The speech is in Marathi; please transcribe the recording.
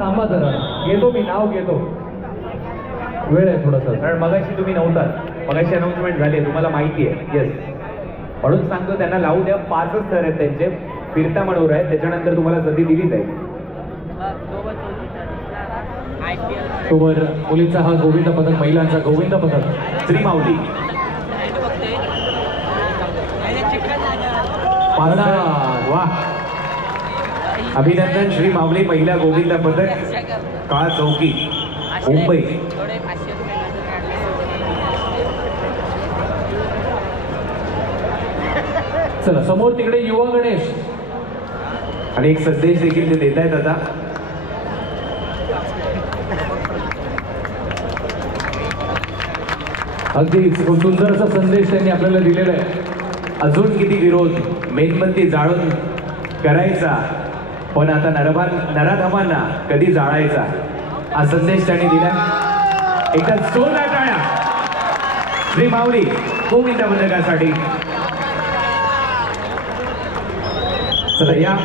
थांबा जरा, घेतो मी नाव घेतो, वेळ आहे थोडासा, कारण मगाशी तुम्ही नव्हतात, मगाशी अनाउन्समेंट झाली, तुम्हाला माहिती आहे. येस, म्हणून सांगतो त्यांना लावू द्या. 5च स्तर आहेत त्यांचे, फिरता मनोर आहे, त्याच्यानंतर तुम्हाला संधी दिली जाईल. तोवर मुलींचा हा गोविंद पदक, महिलांचा गोविंद पदक श्री माऊली पारणा. वा, अभिनंदन श्री माऊली, पहिला गोविंद पदक, काळा चौकी, मुंबई. चला समोर तिकडे युवा गणेश आणि एक संदेश देखील ते देत आहेत आता. अगदी खूप सुंदर असा संदेश त्यांनी आपल्याला दिलेला आहे. अजून किती विरोध, मेणबत्ती जाळून करायचा, पण आता नराधमांना कधी जाळायचा, हा संदेश त्यांनी दिला. एकदा जोरदार टाळ्या श्री माऊली गोविंद पदकासाठी. चला या